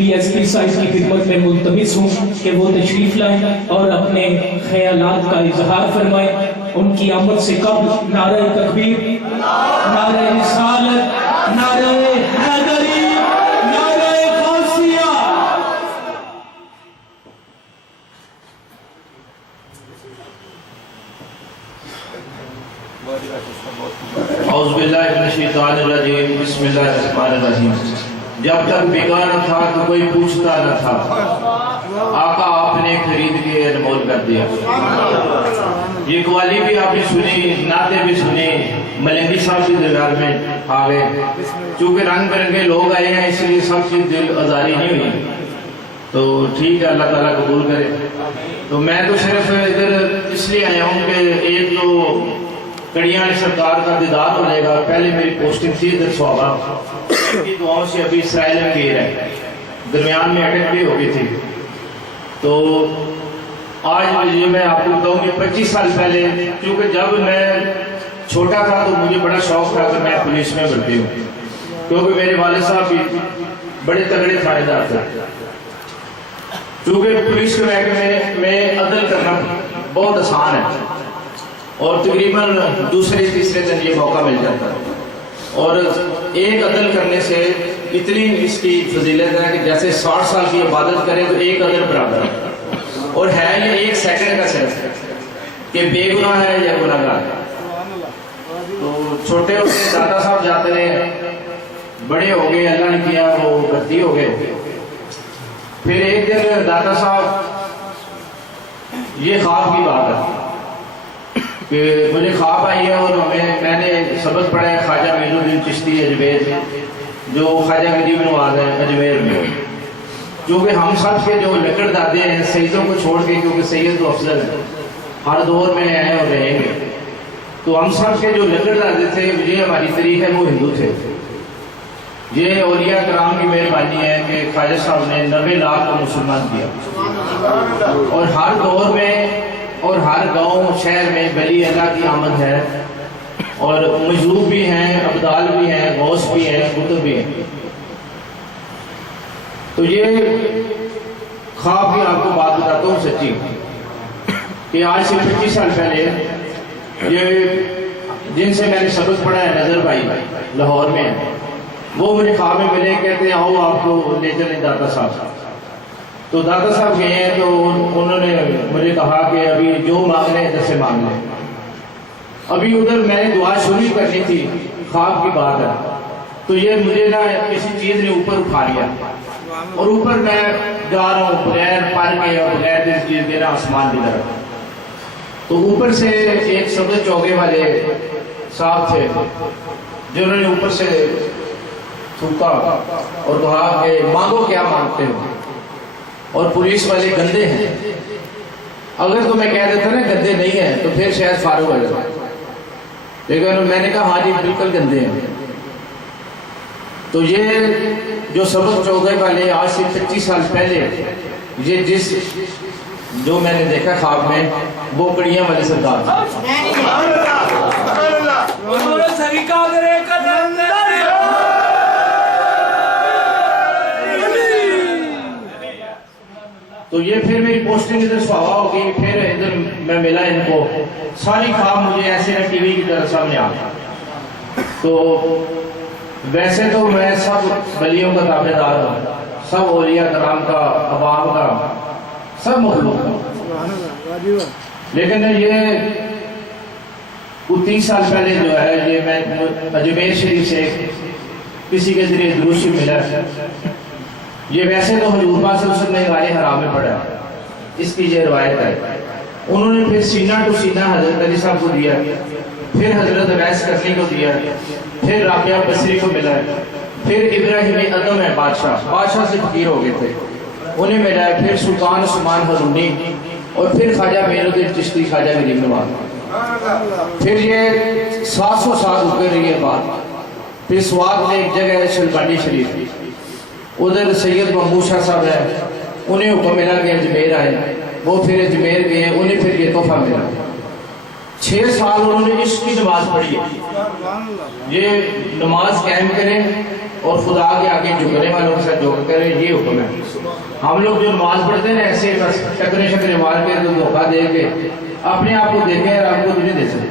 DSP صاحب کی خدمت میں ملتمس ہوں کہ وہ تشریف لائیں اور اپنے خیالات کا اظہار فرمائیں۔ ان کی آمد سے قبل نعرہ تکبیر، نعرہ رسالت، نعرہ حیدری، نعرہ غوثیہ۔ اعوذ باللہ من الشیطان الرجیم، بسم اللہ الرحمن الرحیم۔ جب تک بکا نہ تھا تو کوئی پوچھتا نہ تھا، آقا آپ نے خرید کے انمول کر دیا۔ یہ قوالی بھی آپ نے سنی، نعتیں بھی سنی، ملنگی صاحب کی دربار میں آ گئے۔ چونکہ رنگ برنگے لوگ آئے ہیں اس لیے سب کی دل آزاری نہیں ہوئی، تو ٹھیک ہے، اللہ تعالیٰ قبول کرے۔ تو میں تو صرف ادھر اس لیے آیا ہوں کہ ایک تو کڑیاں سرکار کا دیدار ہو جائے گا۔ پہلے میری پوسٹنگ تھی ادھر سوابا کی دعاؤں سے ابھی اسرائیل میں گیر ہے، درمیان میں اٹک بھی ہو گئی تھی۔ تو آج یہ میں آپ کو بتاؤں کہ 25 سال پہلے، کیونکہ جب میں چھوٹا تھا تو مجھے بڑا شوق تھا کہ میں پولیس میں بھرتی ہوں، کیونکہ میرے والد صاحب بھی بڑے تگڑے تھانے دار تھے۔ کیونکہ پولیس کے محکمے میں عدل کرنا بہت آسان ہے اور تقریباً دوسرے تیسرے دن یہ موقع مل جاتا ہے، اور ایک عدل کرنے سے اتنی اس کی فضیلت ہے کہ جیسے 60 سال کی عبادت کریں تو ایک عدل برابر ہے، اور ہے یہ 1 سیکنڈ کا صرف کہ بے گناہ ہے یا گناہ گار ہے۔ تو چھوٹے ہوتے دادا صاحب جاتے رہے، بڑے ہو گئے، اللہ نے کیا وہ بھرتی ہو گئے۔ پھر ایک دن دادا صاحب، یہ خواب کی بات ہے کہ مجھے خواب آئی ہے اور میں نے سبق پڑھا ہے خواجہ معین الدین چشتی اجمیر، جو خواجہ غریب نواز ہے اجمیر میں۔ کیونکہ ہم سب کے جو لکڑ دادے ہیں سیدوں کو چھوڑ کے، کیونکہ سید تو افضل ہے، ہر دور میں آئے اور رہیں گے، تو ہم سب کے جو لکڑ دادے تھے، یہ ہماری تاریخ ہے، وہ ہندو تھے۔ یہ اولیاء کرام کی مہربانی ہے کہ خواجہ صاحب نے 90 لاکھ کو مسلمان کیا، اور ہر دور میں اور ہر گاؤں شہر میں ولی اللہ کی آمد ہے، اور مجذوب بھی ہیں، ابدال بھی ہیں، غوث بھی ہیں، قطب بھی ہیں۔ تو یہ خواب کی آپ کو بات بتاتا ہوں سچی، کہ آج سے 25 سال پہلے یہ جن سے میں نے سبق پڑھا ہے نظر بھائی لاہور میں، وہ مجھے خواب میں ملے، کہتے ہیں آؤ آپ کو لے چلیں داتا صاحب۔ تو دادا صاحب گئے ہیں تو انہوں نے مجھے کہا کہ ابھی جو مانگنے ہیں ادھر سے مانگ لیں۔ ابھی ادھر میں نے دعا شروع کرنی تھی، خواب کی بات ہے، تو یہ مجھے نا کسی چیز نے اوپر اٹھا لیا، اور اوپر میں جا رہا ہوں بغیر پر کے اور بغیر کسی چیز کے نا آسمان کی طرف۔ تو اوپر سے ایک سبز چوگے والے صاحب تھے جنہوں نے اوپر سے تھوکا اور کہا کہ مانگو کیا مانگتے ہو، اور پولیس والے گندے ہیں، اگر تو میں کہہ دیتا نا گندے نہیں ہیں تو پھر شاید فارغ ہو جاتا، لیکن میں نے کہا ہاں جی بالکل گندے ہیں۔ تو یہ جو سبز چوگے والے آج سے 25 سال پہلے یہ جو میں نے دیکھا خواب میں، وہ کڑیاں والے سردار تھے۔ تو یہ پھر میری پوسٹنگ ادھر سوابا ہوگی، پھر ادھر میں ملا ان کو، ساری خواب مجھے ایسے ٹی وی کی طرح سامنے آ گیا۔ تو ویسے تو میں سب ولیوں کا تابع دار ہوں، سب اولیاء کرام کا، عوام کا، سب مخلوق کا، لیکن یہ 30 سال پہلے جو ہے یہ میں اجمیر شریف سے کسی کے ذریعے دروس ملا ہے۔ یہ ویسے تو حضور پاک صلی اللہ علیہ وسلم نے غار حرا میں پڑھا، اس کی یہ روایت ہے۔ انہوں نے پھر سینہ ٹو سینہ حضرت علی صاحب کو دیا، پھر حضرت اویس کرنی کو دیا، پھر رابعہ بصری کو ملا، پھر ابراہیم ادم ہے بادشاہ سے فقیر ہو گئے تھے، انہیں ملا ہے، پھر سلطان عثمان ہرونی، اور پھر خواجہ معین الدین چشتی، خواجہ غریب نواز۔ پھر یہ 700 سال رکے رہی ہے بات۔ پھر سوات میں ایک جگہ ہے شلبانی شریف، ادھر سید محمود شاہ صاحب ہے، انہیں حکم ملا کہ اجمیر آئے، وہ پھر اجمیر گئے، انہیں پھر یہ تحفہ ملا۔ 6 سال انہوں نے عشق کی نماز پڑھی ہے، یہ نماز قائم کریں اور خدا کے آگے جھکنے والوں کے ساتھ جھک کریں، یہ حکم ہے۔ ہم لوگ جو نماز پڑھتے ہیں نا ایسے بس چکرے شکرے مار کے تو دھوکہ دے کے اپنے آپ کو دیکھیں اور آپ کو نہیں دے سکتے۔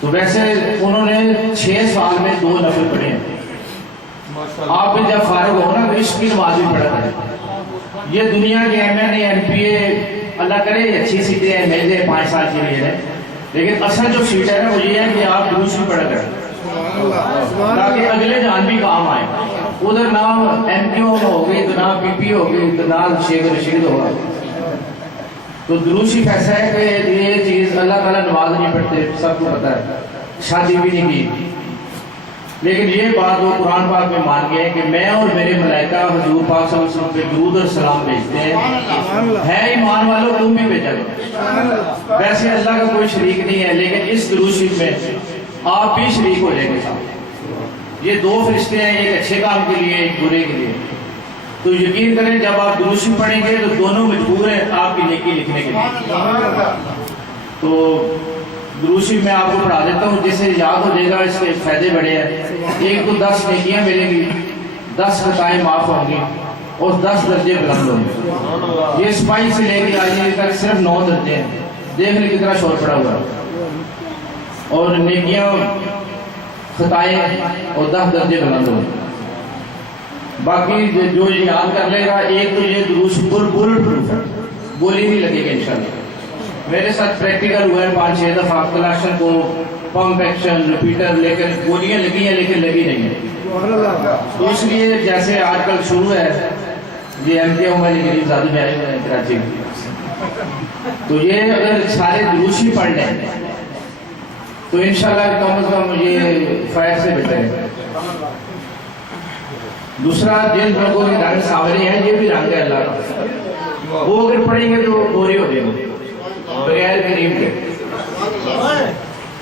تو ویسے انہوں نے 6 سال میں 2 نفل پڑھے ہیں۔ آپ بھی جب فارغ ہو نا تو اس کی نماز بھی پڑھا کریں۔ یہ دنیا کے MNA MPA اللہ کرے اچھی سیٹیں ہیں مل جائے 5 سال کے لیے ہے، لیکن اصل جو سیٹ ہے نا وہ یہ ہے کہ آپ درود بھی پڑھا کریں تاکہ اگلے جان بھی کام آئے۔ ادھر نہ MPO ہو گئی تو نہ PP ہو گئی تو نہ شیخ رشید ہوگا۔ تو درود شریف ایسا ہے کہ یہ چیز اللہ تعالیٰ نماز نہیں پڑھتے، سب کو پتہ ہے، شادی بھی نہیں کی، لیکن یہ بات وہ قرآن پاک میں مان گئے کہ میں اور میرے ملائکہ حضور پاک صلی اللہ علیہ وسلم پہ درود اور سلام بھیجتے ہیں، ہے ایمان والوں تم بھی بھیجا کرو۔ ویسے اللہ کا کوئی شریک نہیں ہے، لیکن اس درود شریف میں آپ بھی شریک ہو جائیں گے ساتھ۔ یہ 2 فرشتے ہیں، ایک اچھے کام کے لیے ایک برے کے لیے۔ تو یقین کریں جب آپ درود شریف پڑھیں گے تو دونوں مجبور ہیں آپ کی نیکی لکھنے کے لیے۔ تو درود شریف میں آپ کو پڑھا دیتا ہوں، جسے یاد ہو جائے گا اس کے فائدے بڑے ہیں۔ ایک تو 10 نیکیاں ملیں گی، 10 خطائیں معاف ہوں گی اور 10 درجے بلند ہوں گے۔ یہ سپاہی سے لے کے آج تک صرف 9 درجے ہیں، دیکھ لیں کتنا شور پڑا ہوا ہے۔ اور نیکیاں خطائیں اور 10 درجے بلند ہوں گے۔ باقی جو یہ یاد کر لے گا، ایک تو یہ درود بلٹ پروف ہے، گولی نہیں لگے گا انشاءاللہ۔ میرے ساتھ پریکٹیکل ہوا ہے 5-6 دفعہ کلاشن کو پمپ ایکشن ریپیٹر لے کر گولیاں لگی ہیں لیکن لگی نہیں ہیں۔ تو اس لیے جیسے آج کل شروع ہے یہ MPO والی غریب زادی میں آئے ہوئے ہیں کراچی میں، تو یہ اگر سارے درود شریف پڑھ لیں تو انشاءاللہ کم از کم یہ فائر سے بچے ہیں۔ دوسرا جن لوگوں کے رنگ سامنے ہیں، یہ بھی رنگ ہے اللہ کا، وہ اگر پڑھیں گے تو گورے ہو جائیں گے بغیر کریم کے۔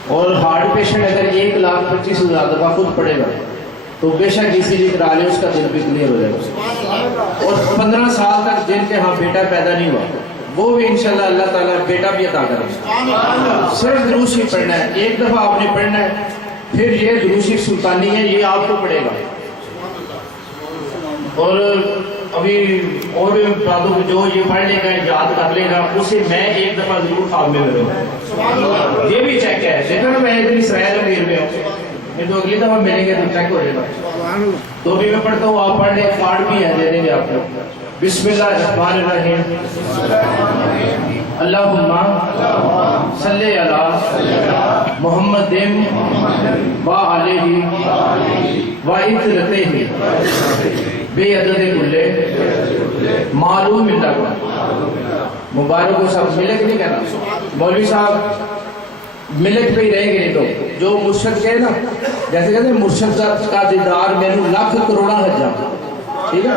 اور ہارٹ پیشنٹ اگر 1,25,000 دفعہ خود پڑھے گا تو بے شک ECG کرا لے، اس کا دل بھی کلیئر ہو جائے گا۔ اور 15 سال تک جن کے ہاں بیٹا پیدا نہیں ہوا وہ بھی انشاءاللہ اللہ تعالیٰ بیٹا بھی عطا کرے گا۔ صرف درود شریف پڑھنا ہے، ایک دفعہ آپ نے پڑھنا ہے، پھر یہ درود شریف سلطانی ہے، یہ آپ کو پڑھے گا۔ اور ابھی اور بھی باتوں کو جو یہ پڑھ لے گا یاد کر لے گا، اسے میں ایک دفعہ ضرور خواب میں ملوں، یہ بھی چیک ہے۔ دیکھو نا میں اتنی اسرائیل امیر میں ہوں، میں تو اگلی دفعہ ملیں گے تو چیک ہو جائے گا۔ تو بھی میں پڑھتا ہوں، آپ پڑھ لیں، کارڈ بھی ہے دے دیں گے آپ کو۔ بسم اللہ الرحمن الرحیم، اللہم صلی علی محمد و علیہ و عطرتہ بے عدد کلے معلوم اللہ۔ مبارک کو صاحب ملک نہیں کہنا، مولوی صاحب ملک پہ ہی رہیں گے نہیں تو جو مرشد کہے نا، جیسے کہتے ہیں مرشد کا دیدار میں لاکھ کروڑا حجا، ٹھیک ہے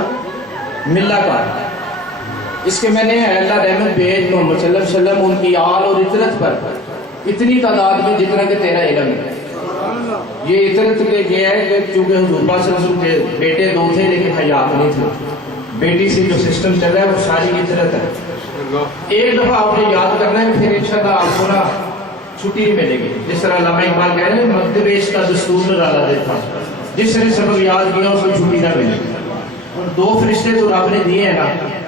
ملہ کا۔ اس کے میں نے اللہ رحمت بھیج محمد صلی اللہ علیہ وسلم ان کی آل اور عطرت پر اتنی تعداد میں جتنا کہ تیرا علم ہے۔ یہ عطرت کے یہ ہے کہ چونکہ حضور پاک صلی اللہ علیہ وسلم کے بیٹے 2 تھے لیکن حیات نہیں تھے، بیٹی سے جو سسٹم چل رہا ہے وہ ساری عطرت ہے۔ ایک دفعہ آپ نے یاد کرنا ہے، پھر انشاءاللہ آپ کو نا چھٹی نہیں ملے گی۔ جس طرح علامہ اقبال کہہ رہے ہیں مکتب عشق کا دستور نرالا دیتا، جس نے سبق یاد کیا اس کو چھٹی نہ ملے گی۔ اور 2 فرشتے تو رب نے دیے ہیں نا،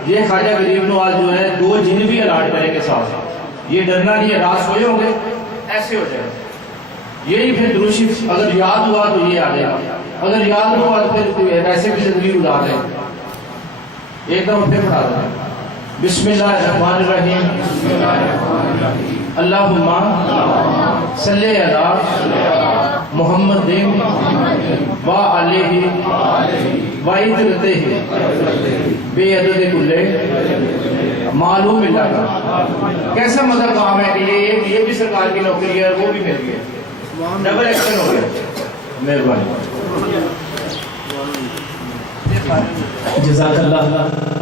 یہ خواجہ غریب نواز جو ہے 2 جن بھی الاٹ کرے کے ساتھ، یہ ڈرنا نہیں ہے، رات سوئے ہوں گے ایسے ہو جائے گا۔ یہی پھر درود شریف اگر یاد ہوا تو یہ آ جائے گا، اگر یاد نہ ہوا تو پھر ویسے بھی زندگی گزار لیں۔ ایک دم پھر پڑھا دیں، بسم اللہ الرحمن الرحیم، اللہم صلی علی محمد و علیہ و عطرتہ بے عدد کلے معلوم اللہ کا۔ کیسا مزہ کام ہے کہ یہ بھی سرکار کی نوکری ہے، وہ بھی مل گئے، ڈبل ایکشن ہو گیا۔ مہربانی، جزاک اللہ۔